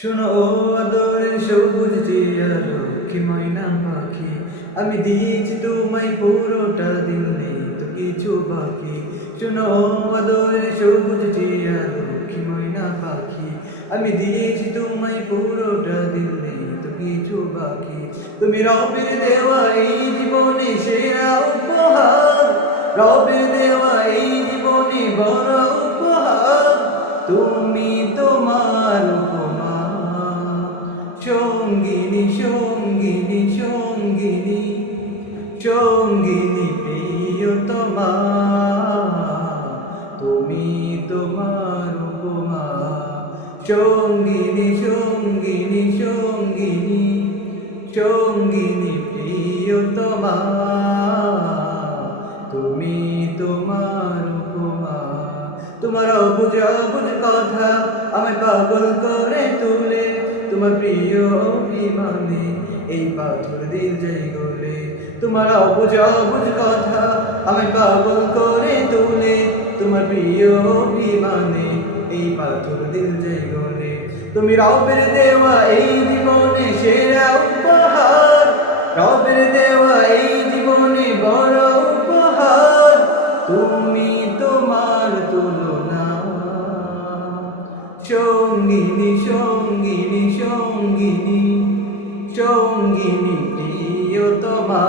শোনো ও আদরের সবুজ জিয়া লক্ষ্মী ময়না পাখি, আমি দিয়েছি তোমায় পুরোটা দিন, নেই তো কিছু বাকি। শোনো ও আদরের সবুজ জিয়া লক্ষ্মী ময়না পাখি, আমি দিয়েছি তোমায় পুরোটা দিন, নেই তো কিছু বাকি। তুমি রবের দেওয়া এই জীবনে সেরা উপহার, রবের দেওয়া এই জীবনে বড় উপহার। তুমি তোমার উপমা, সঙ্গিনী সঙ্গিনী সঙ্গিনী সঙ্গিনী প্রিয়তমা, তুমি তোমার উপমা। সঙ্গিনী সঙ্গিনী সঙ্গিনী সঙ্গিনী প্রিয়তমা, তুমি তোমার উপমা। তোমার অবুঝ অবুঝ কথা আমায় পাগল করে তুলে, তোমার প্রিয় অভিমানে এই পাথর দিল যাই গলে। তোমার অবুঝ অবুঝ কথা আমায় পাগল করে তুলে, তোমার প্রিয় অভিমানে এই পাথর দিল যাই গলে। তুমি রবের দেওয়া এই জীবনে সেরা উপহার, রবের দেওয়া এই জীবনে বড় উপহার। তুমি তোমার তুলনা, সঙ্গিনী সঙ্গিনী সঙ্গিনী সঙ্গিনী প্রিয়তমা।